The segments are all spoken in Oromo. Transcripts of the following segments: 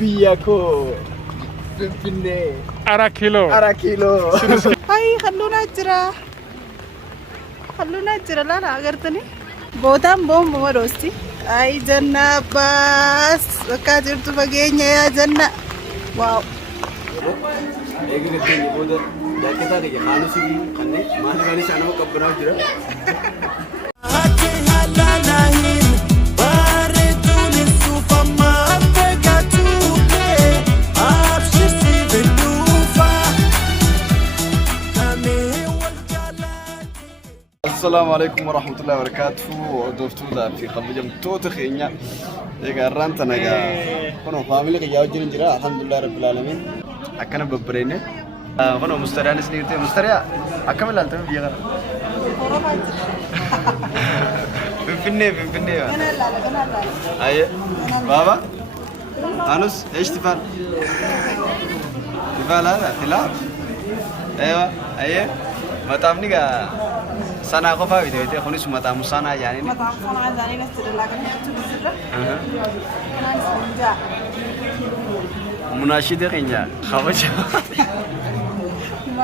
بياكو بني أراكيلو هاي خلونا جرا لا أغرتني بوتام بوم مروستي أي جنة بس وكاتر تبغيني يا جنة واو ايغي كتني بودر داكتا دي خانو سي خني ما لي سانو كبنا جرا السلام عليكم ورحمة الله وبركاته. دوفتو ذا في قبل توتخ إنيا يقارن تناجا كنا فاميلي كجاو جرين جرا الحمد لله رب العالمين. أكنا ببرينه كنا مستريان سنيرته مستريا أكمل لالتم بيجا. بفنّي. أيه بابا أنوس إيش تفعل؟ تفعل هذا تلعب. أيوة أيه ما تامني كا sana ko fa video ite khoni sumata musana yani مطعم صنعاء زاني نستر لكن هي تبصر كمان سنجا مناشده khinya khawaja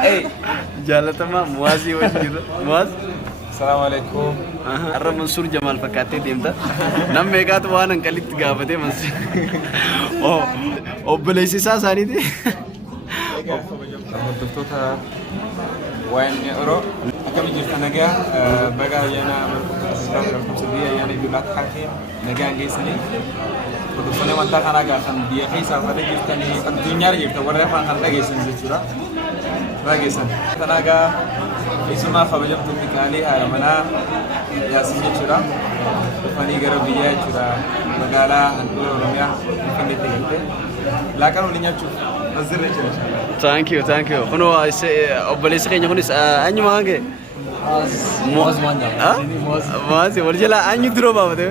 eh jalatama muazi wajhi muaz السلام عليكم arra mansur jamal fakate demta nam megat wanan kalit gabate mas obbalesi sa sani de دوفتوتا وين أورو كم يجي نجا بقى يانا أسرار الخمسة يعني بلاد حكي نجا جيسني ودفعنا منطقة خنا جا خن بيا كي سافر جيسني الدنيا رجع توري فان خنا جيسن زيتورا ما جيسن خنا جا اسمه خبجم تومي كالي هرمنا ياسين زيتورا دفعني غير بيا زيتورا مقالا هندور رميا كمية تيجي لكن ولينيا تشوف نزل رجع thank you kono obbalesi khinya khonis anyu mange موز مانجا موز ورجلا anyu duro babade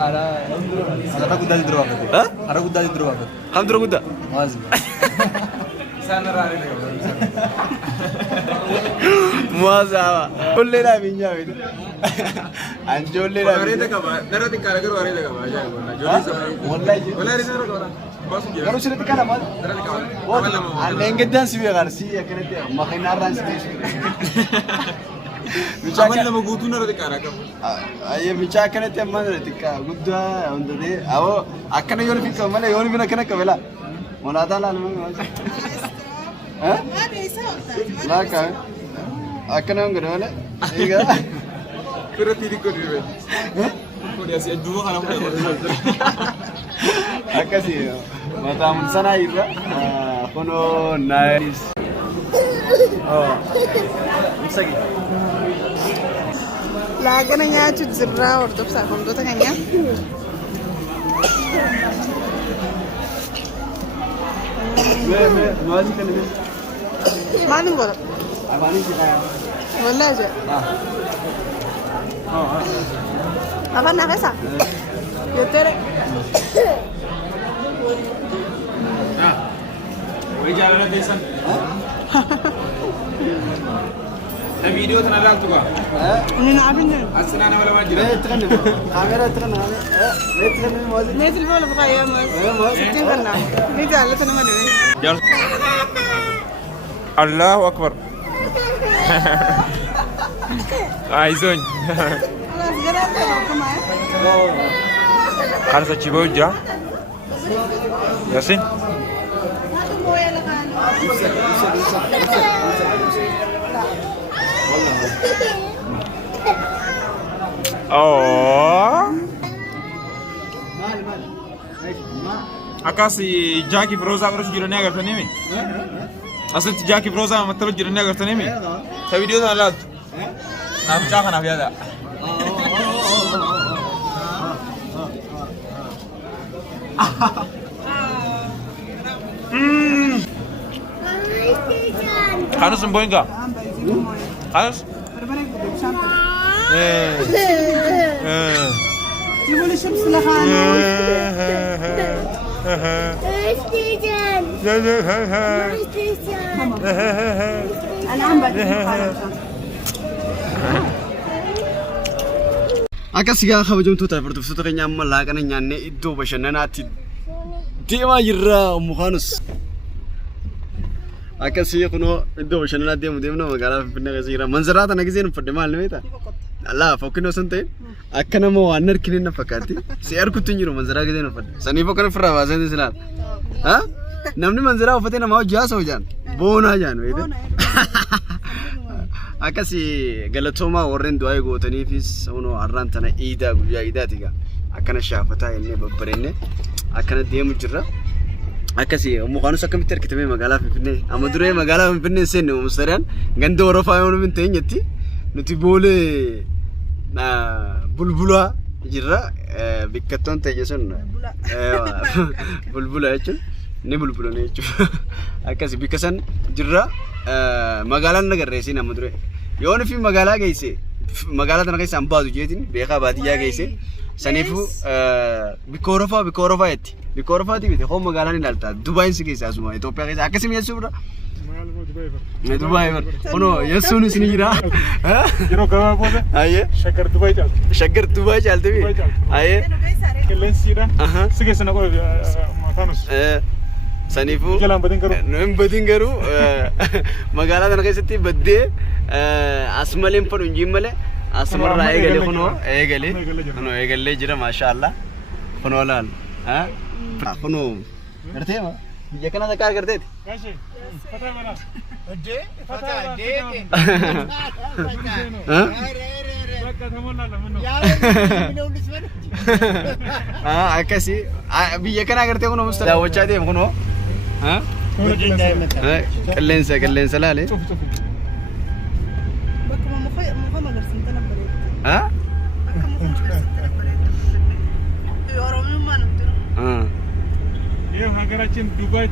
أنا كودالي دروبة أنا كودالي دروبة ham duro gudda موز سنة راني موز awa kulle na binya bide anjolle na وريده كمان نرى تكاركر وريده كمان جاي ولا ريده كمان Kalau sudah dikala mal, ane ngeddan sibi garsi ya kenete makina ran sibi. Amal nama gutu nara dikarakan. Aye bicha kenete man dikka gudda ondade awo akkana yoni fikka mala yoni bina kana kabela. Monada la alma. Ha? La ka. Akkana ngada wala. Iga. Kura tiri ko dibe. Kura si dua kana mo. Akasi mata sana ira kono nice misagi لكن أنا أجد زبرة وردب ساكم دوتا كنيا ما كان ما نقول أباني كذا ولا جا apa nafasa yotere Wei jalan ada desan. Video tu nada tu ka. ini nak abin Asal nama lama jira. تغني كاميرا تغني تغني موزي مثل بقول بقى يا ما ستين كنا نيجي على تنا ما ندري الله أكبر. عايزون. خلاص جربت كمان خلاص تجيبه جا. ياسين. Oh. Akasi Jackie Froza harus jirani agar tani mi? Asal Jackie Froza मतलब jirani agar tani mi? Sa video tu alat. Nam cakap nak biada. Harus sembuhin kah? Harus? يقول الشمس لخانه انا عم بدي Akasigaa kabajamtoota hordoftoota keenya amma laaqana nyaannee iddoo bashannanaatti deemaa jirra Muhaanus. Akkasii kunoo iddoo bashannanaa deemna magaalaa Finfinnee keessa jira. Manzaraa tana gisee nu fadde maal beektaa? Allah fokkino san ta'e akka nama waan arginu na fakkaatti. Si argutti hin jiru manzaraa gisee nu fadde. Saniif akka firraa baasee silaal. Ha? Namni manzaraa uffatee nama hojii haasa'u jaan. Boonaa jaan beekte. Akkasii galatoomaa warreen du'aa gootaniifis kunoo har'aan tana iidaa guyyaa iidaati gaa. Akkana shaafataa innee babbareenne akkana deemu jirra. Akkasii Muhaanus akkamitti argitame magaalaa Finfinnee amma duree magaalaa Finfinnee seenne Mustariyaan ganda Orofaa yoo hin teenyetti nuti boolee bulbulaa jirra bikkattoon ta'e sun bulbula jechuun ni bulbulanii jechuudha. Akkasii bikka san jirra magaalaan nagarreessin amma duree yoo nufi magaalaa geesse magaalaa tana keessa hin baatu jeetiin beekaa baadiyyaa geesse saniifuu bikka Orofaa jetti. Bikka Orofaati bite hoo magaalaan ilaalta Dubaay si keessa asuma Itoophiyaa keessa akkasii mi'eessuudha. Dubaay bar kuno yesuun isin jira. Yeroo gabaa booda shaggar Dubaay caalti. Shaggar Dubaay caalti bi. Ayee. Qilleensiidha. Si keessa na qofa Muhaanus. Saniifuu jalaan badin garuu magaalaa tana keessatti baddee as malee hin fadhu injiin malee asumarraa eegale kunoo eegalee jira maashaallah kunoo laal. Kunoo gartee ma biyya kana takkaa garteeti. Akkasii biyya kana gartee kunoo musta daawwachaa deemu kunoo qilleensa laale. ይሄው ሀገራችን ዱባይ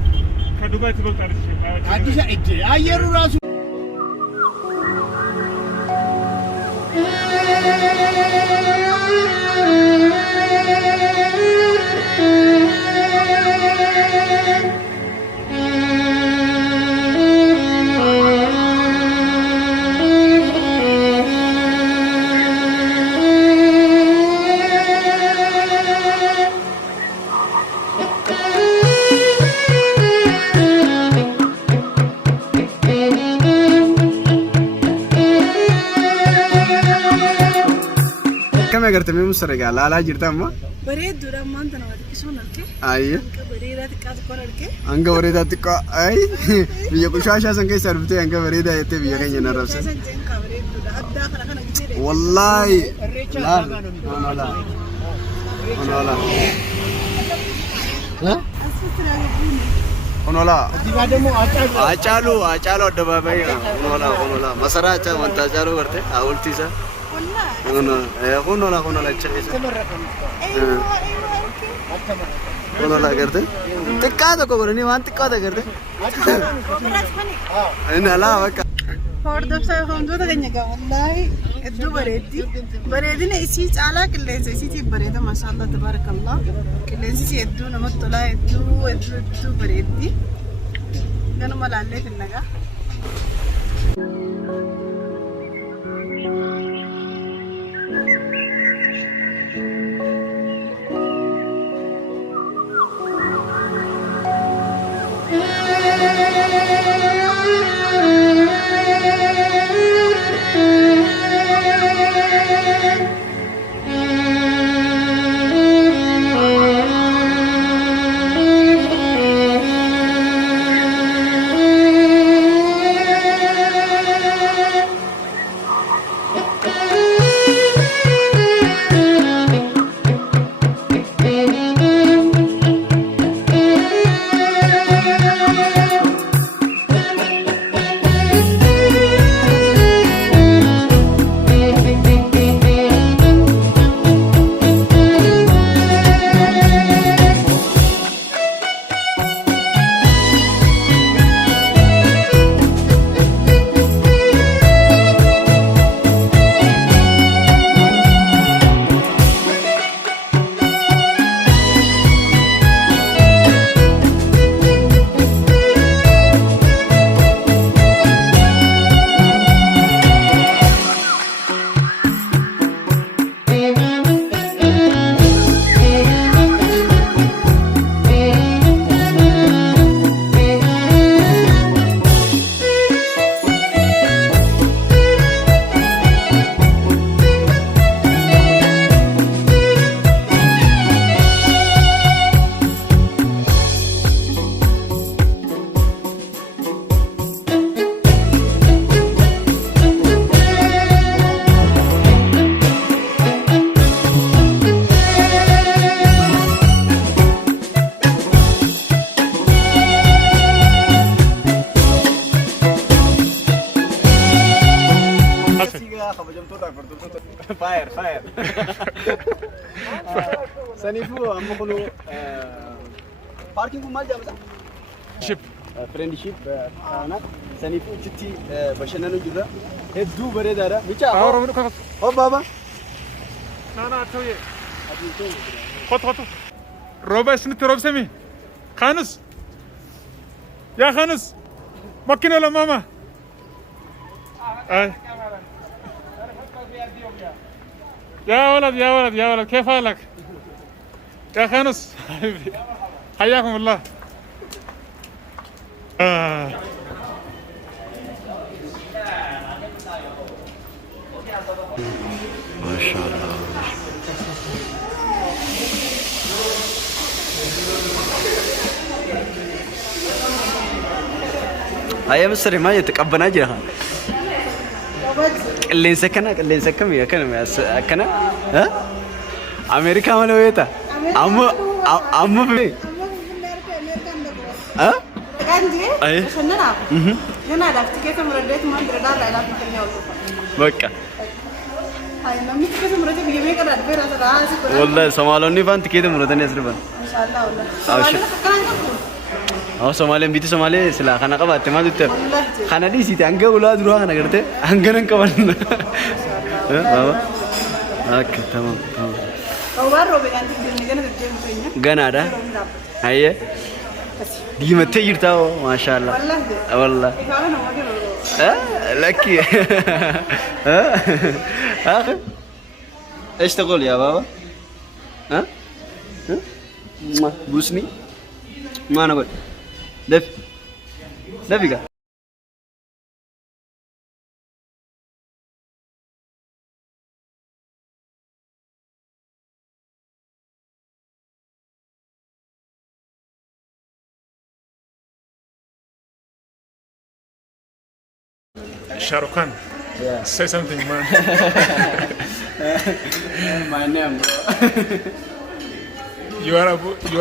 ከዱባይ ትበልጣለች። አዲስ አየሩ ራሱ Kami agar temi mustarega lala jirta amma? Bareeddudha ammaan tana waan xiqqisuun arge. Ayye. Hanga bareedaa xiqqaa tokkoon arge. Hanga bareedaa xiqqaa ay biyya kushaashaa san keessa dhuftee hanga bareedaa jettee biyya keenya narrabsan. Addaa kana gidee. Wallahi. Laal. Onola. Ha? Onola. Achalu addabaabay onola. Masara acha wanta achalu garte awultisa. Onola chakisa. Onola garte. Tikkaata ko gorani waan tikkaata garte. Inala waka. Hordoftoota wantoota keenya gaa wallahi hedduu bareeddi. Bareedina isii caalaa qilleensa isiitiif bareeda maashaallah tabaarakallah. Qilleensi isii hedduu namatti tolaa hedduu bareeddi. Ganuma laallee finnagaa. فاير سنيفو أما كلو باركينج مال جامسة شيب فريندشيب أنا سنيفو تتي بشنا نجدا هدو بريدارا ميشا هو بابا نا توي خط روبا سنت روب سمي خانس يا خانس مكن ولا ماما أي يا ولد كيف حالك يا خانس حياكم الله ما شاء الله هيا مصري ما يتقبنا جها اللي سكم يا كلام كنا ها أمريكا ما لويتا أم في ها أي أنا دافت كيف مردت ما دردا لا لا بترجع بكا هاي نمي كيف مردت بيجي كذا دبر هذا والله سمالوني فانت كده مردني أسربان إن شاء الله والله Somalia biti Somalia sila kana kabat tema dute kana di sini angga ulah dulu kana kerte angga nang kawan baba oke tamam kau baru beganti dengan kerja gana ada aye di mata yurtao masya Allah wallah lucky ايش تقول يا بابا ها بوسني ما انا قلت دفي قال Shahrukh, say something, man. My name, bro. You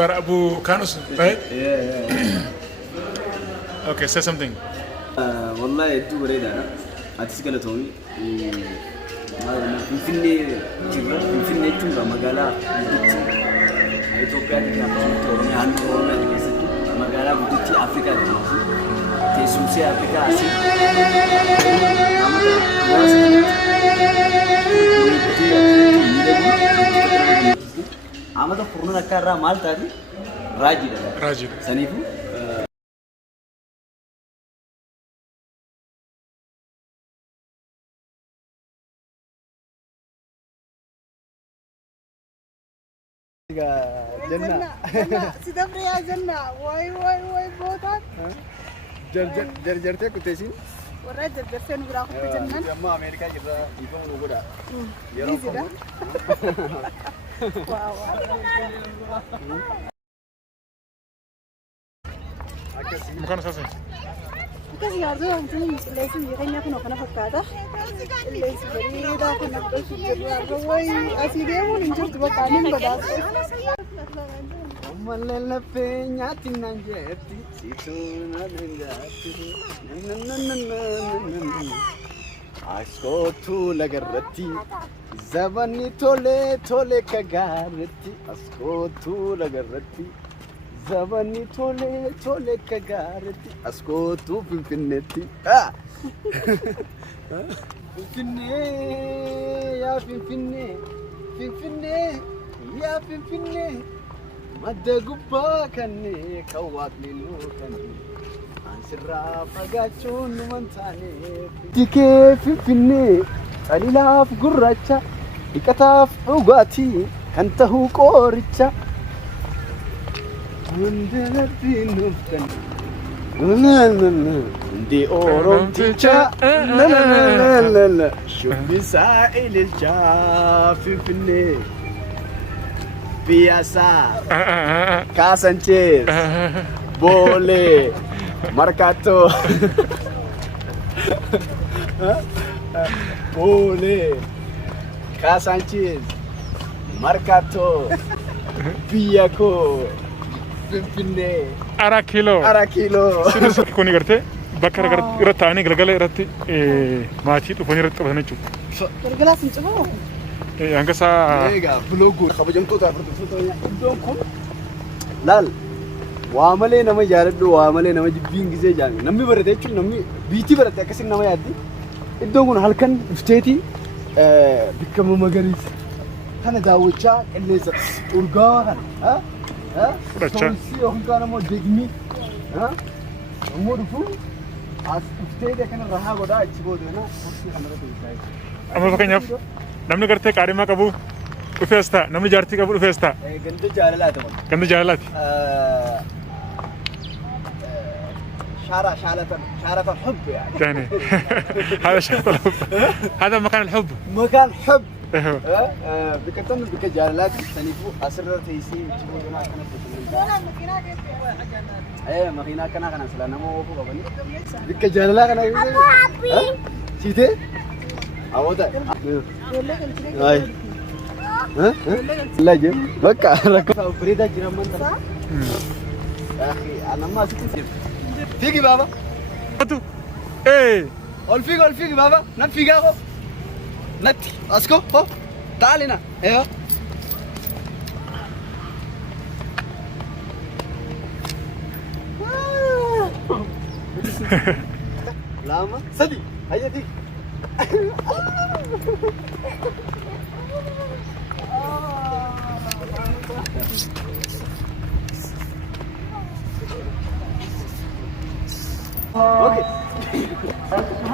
are Abu Kanus, right? Yeah. Okay, say something. والله يدو بريدة أنا أتسكنا تومي فيني تونغا مقالة بدتي إثيوبيا دي كابتن تومي هانورونا دي كيسكي مقالة بدتي أفريقيا دي تيسوسي أفريقيا أسي أما ده كورونا كارا مال تادي راجي سنيفو جنة سيدبر يا جنة واي بوتك جرجرتك كتيسين ورا جرجرتين براخو في جنة يا أما أمريكا جرا يبغى نقوله يروح واو مكان أساسي. كذي يارجو أنتم ليش يغني كنا كنا فكاتا ليش بريدا كنا بس يارجو واي أسيدهم نجور تبغى كانين بداس مللا فينياتي نانجيتي سيتونا نانجاتي أسكوتو لغرتي زباني تولي كغارتي أسكوتو لغرتي زباني تولي كغارتي أسكوتو فينفينيتي فينفيني يا فينفيني يا فينفيني مدى قبا كني كواتني لوكني أنسرا فقاتشون منتاني كيف فيني أليلاف قراتشا إكتاف عقاتي كنته قورتشا عندنا الدين نفتن دي أورومتيشا لا شوف بسائل الجاف فيني Biasa, Kasanchez, Bole, Mercato, Bole, Kasanchez, Mercato, Biako, Pimpine, Arakilo. Sinus kuni garte, bakar irratti ani galgala irratti maatii dhufanii irratti qabatanii jiru. Galgala sincumoo Angkasa. Egaa vloguu kabajamtoota hordoftoota iddoon kun laal waa malee nama jaaladhu waa malee nama jibbiin gisee jaami namni barate jechuun namni biitii barate akkasiin nama yaaddi iddoon kun halkan dhufteeti bikka magariisa kana daawwachaa qilleensa urgaa kana toonsi yookiin kaan ammoo deegmii ammoo dhufu as dhufteeti akkana rahaa godhaa achi boodana toonsi kanarratti hojjetaa Amma fakkeenyaaf namni gartee qaadhimaa qabu dhufees ta'a namni jaartii qabu dhufees ta'a. ganda jaalalaati kun Ganda jaalalaati. شارة الحب يعني يعني هذا شرط الحب هذا مكان الحب. مكان حب ايوه بكتن بكجالات تنيفو أسرة تيسي تشوفوا جماعة ايه ماكينة كنا سلانا مو فوق بني بكجالات كنا سيته أودا هاي ها لا جي بكا ركوا بريدة جرمان ترى يا أخي أنا ما سكت فيكي بابا أنتو إيه الفيك بابا نفيك أخو نتي أسكو هو تعال هنا أيوه لاما سدي هيا دي اوكي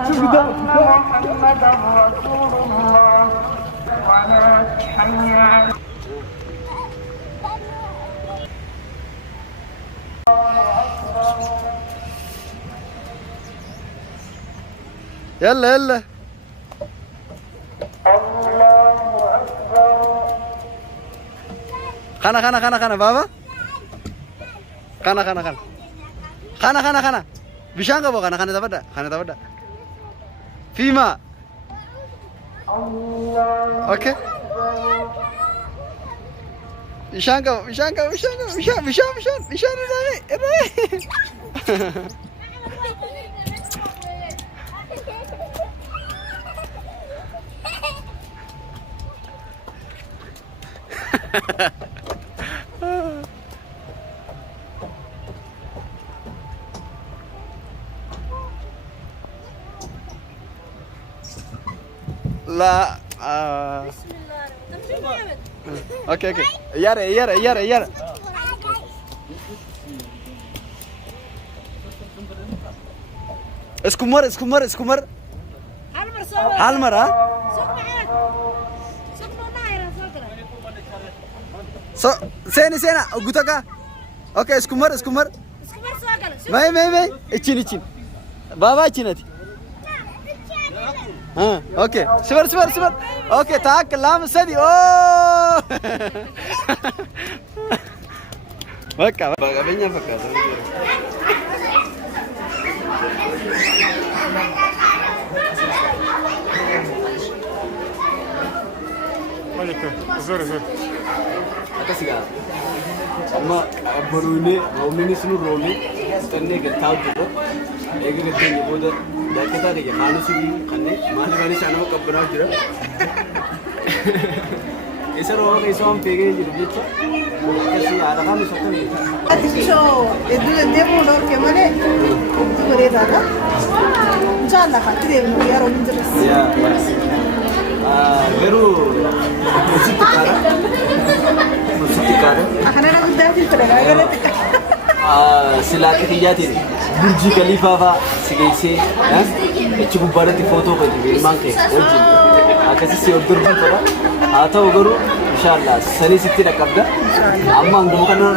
شوف قدام محمد رسول الله ولا حي على يلا يلا خنا بابا خنا بشان قبو خنا تبدا في ماء اوكي بشان قبو بشان لا بسم الله اوكي يارا اسكمر هالمر ها سينا قلتك اوكي اسكمر ما اتشين بابا اتشينتي اوكي سبر اوكي تاك لام سدي اوه بكا بيني فكا زور akasiga amma barone romini sunu romi tanne galtaw jiro ege gatte ni boda dakata de khanu sigi khanne mani bani sano kabbana jira isaro iso am pege jiro bicha kasi ara khanu sotani Atisho edu demo dor ke mane ubdu kore dada inshallah khatire mu yaro minjres ya veru mustikara akhana na gudati taraga galet silati tiyati burji khalifa fa sigese echi gubarati photo ko jibe manke oji akasi se odur pora ata ogaru inshallah sani sitti rakabda amma andu kana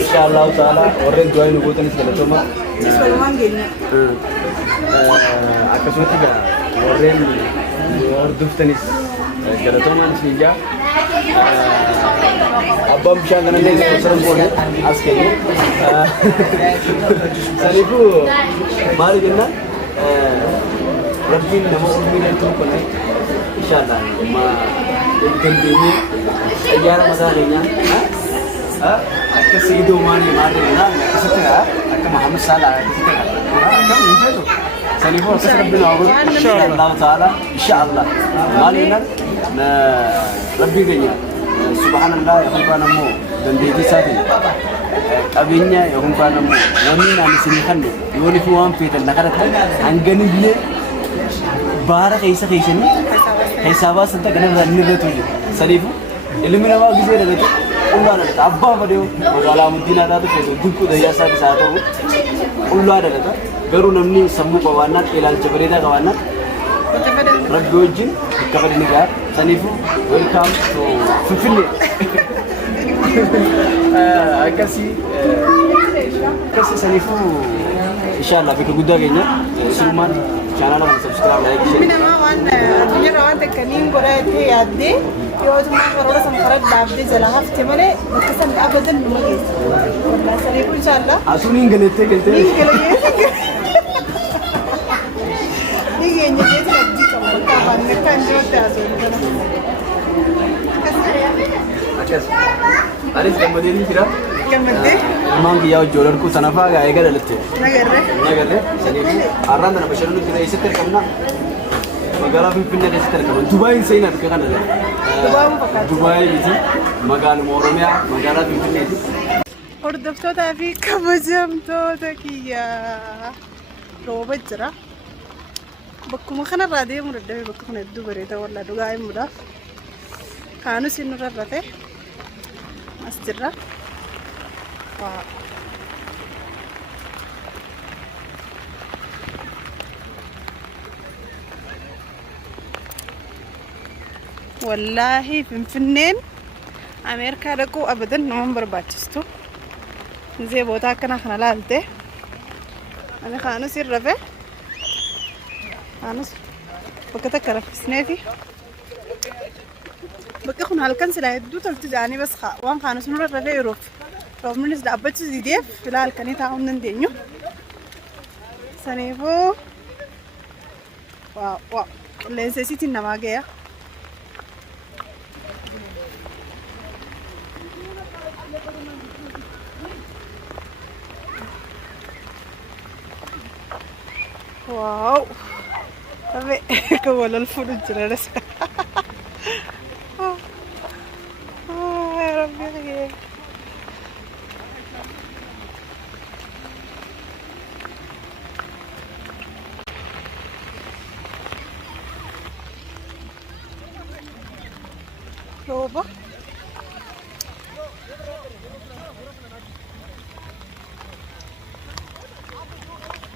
inshallah taala orre join gotan selatoma Salman genya akasoti ga orre orduftanis selatoma sinja abam shangana ne saram bole aske salibu mari genna rabbin namo ummi to ko nay inshallah ma gandini ayara madarenya akasi do mani mari na akasita akka muhammad sallallahu alaihi wasallam كم ينتهوا سنفور ربنا عبر إن شاء الله تعالى إن شاء الله ما لنا ربي غني سبحان الله يقول أنا مو دندي ساتي أبينيا يقول أنا مو ومين عم يسمي خلنا يقول في وام في تلنخرت عنقني بيه بارا كيسا كيسني حسابات سنتا كنا نرتولي سنفور اللي من ما بيجي لبيته الله نلت أبا بديو وقالا مدينة هذا كيسو دكتور دهيا سات ساتو الله نلت غيرو نمني سمو قوانا إلى الجبريدا قوانا ربي وجين كبر نجار سنيفو ويلكم تو فيلم كاسي سنيفو إن شاء الله بيكو جدا جينا سلمان channel को subscribe like share मैंने मां वन दुनिया का वन कनीन करे थे याद दे योज मां करोड़ा संकरत बाप दे जला हफ्ते मने बकसन अबदन मगे वल्ला सरे को इंशाल्लाह असुनी गलते गलते ये ये लज्जी कमल का वन का जो ते आसो अरे जन्मदिन फिरा कमते मांग या जोलर को सनफा आएगा डलते नगर रे सनी आराम ना बशर नु इसे तर करना मगाला भी पिन्ने कैसे तर करना दुबई से ना करना दुबई थी मगाल मोरमिया मगाला भी पिन्ने थी और दफ्तर ताफी कबजम तो तकिया रोबजरा बक्कु मखना रादे मुरदे बक्कु ने दु बरेता वल्ला दुगाय मुदा कानु सिनु रते अस्तिरा والله فنفنين أمريكا لكو أبدا نومبر باتشستو زي بوتا كنا خنا لالته أنا خانو سير رفع خانو بكتا كرف سنافي بكا خنا هالكنسل هيدو تلتجاني بس وان خانو سنو رفع يروف لو منس دابتش زيديف في الكني تاعون ندينيو سنيفو واو لنسيتي النماجيا واو أبي كوال الفرج جالس يا ربي خير روبا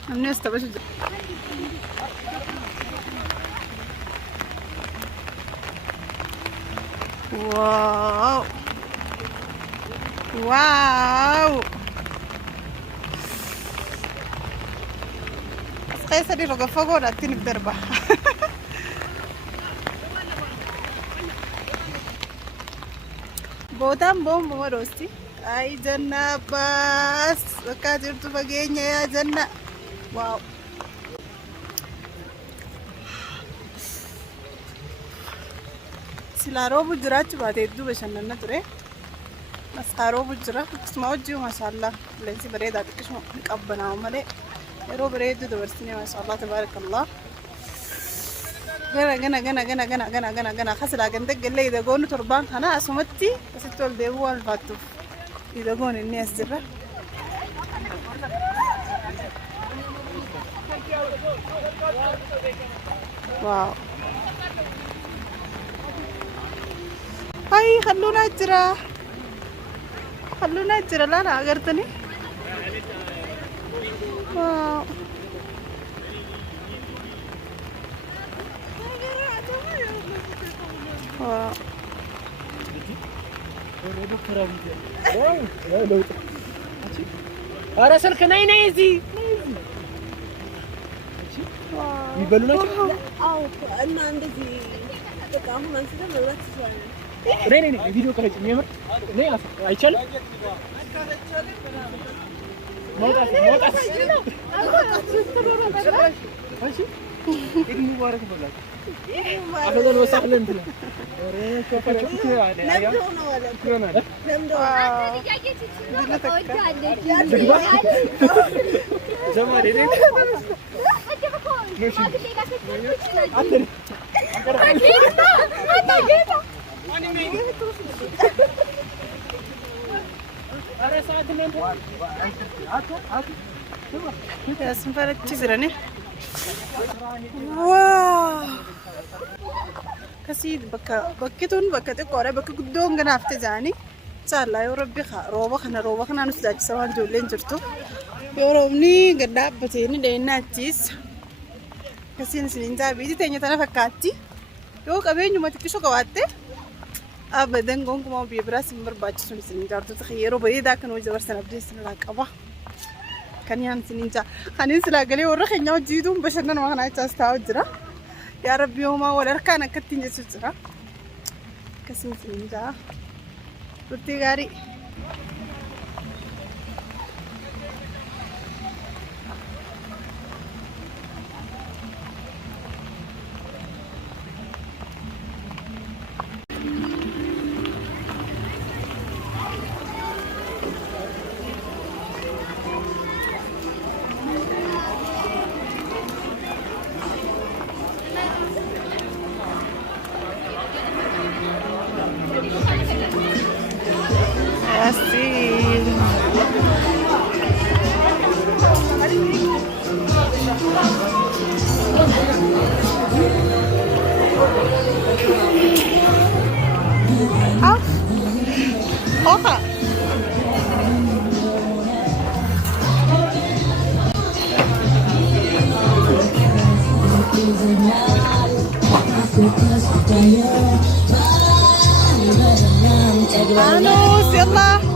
الناس تبغى واو واو قيصر يرقى فوق ولا تني بدربه بودام بوم بمروستي اي جنة بس وكاتر تفاجئني يا جنة واو سلارو بجرات بعد يدو بشننا ترى بس كارو بجرا اسمه وجه ما شاء الله لنسي بريد هذا كشمو نقبنا وملي يرو بريد دورسني ما شاء الله تبارك الله جنا خسر لكن دق اللي إذا قولوا تربان أنا أسمتي بس تقول ده هو الفاتو إذا قول الناس زرا واو هاي خلونا أجرا لا أغرتني واو ኧረ ስልክ ነይ እዚህ የሚበሉ ናቸው። አዎ እና እንደዚህ በቃ አሁን አንስተን መብላት ይችላል። ነይ ቪዲዮ ቀረጭ የሚያምር ነይ አይቻልም። መውጣት عيد مبارك بقول لك اهلا وسهلا بنا Ya sempat cizra nih. Wow. Kasih bakitun bakat ekor bakit gudong ganaf tejani. Salah ya Rabbi kha roba khana nus daj sawan julen jurtu. Ya Robni gadap betini deh najis. Kasih seninja biji tanya tanah fakati. Yo kabe nyuma tikisho kawate. أبداً قومكم ما بيبراس مرباج سنين جارتو تخيروا بيدا كانوا جبر سنة بديس لك أبا كان يان سنين جا خانين سلا قلي ورخ يناو جيدون بشرنا ما خنا يتاستاو جرا يا ربي يوما ولا ركانا كتين جسو جرا كسين سنين جا رتي غاري Así. Ah, hoja. Anus, يلا.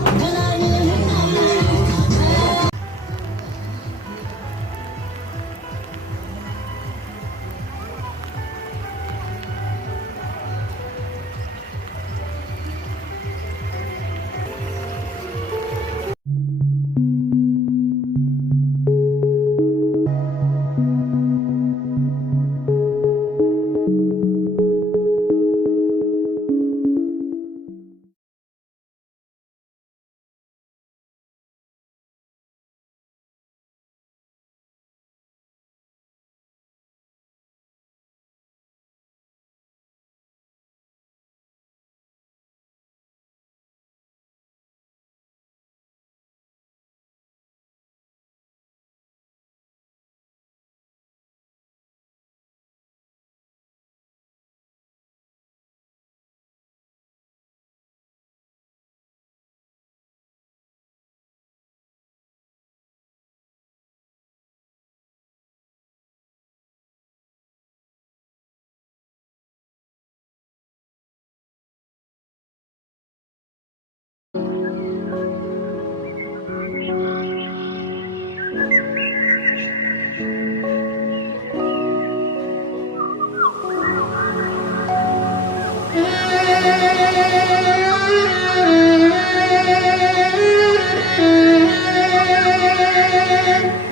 Thank you.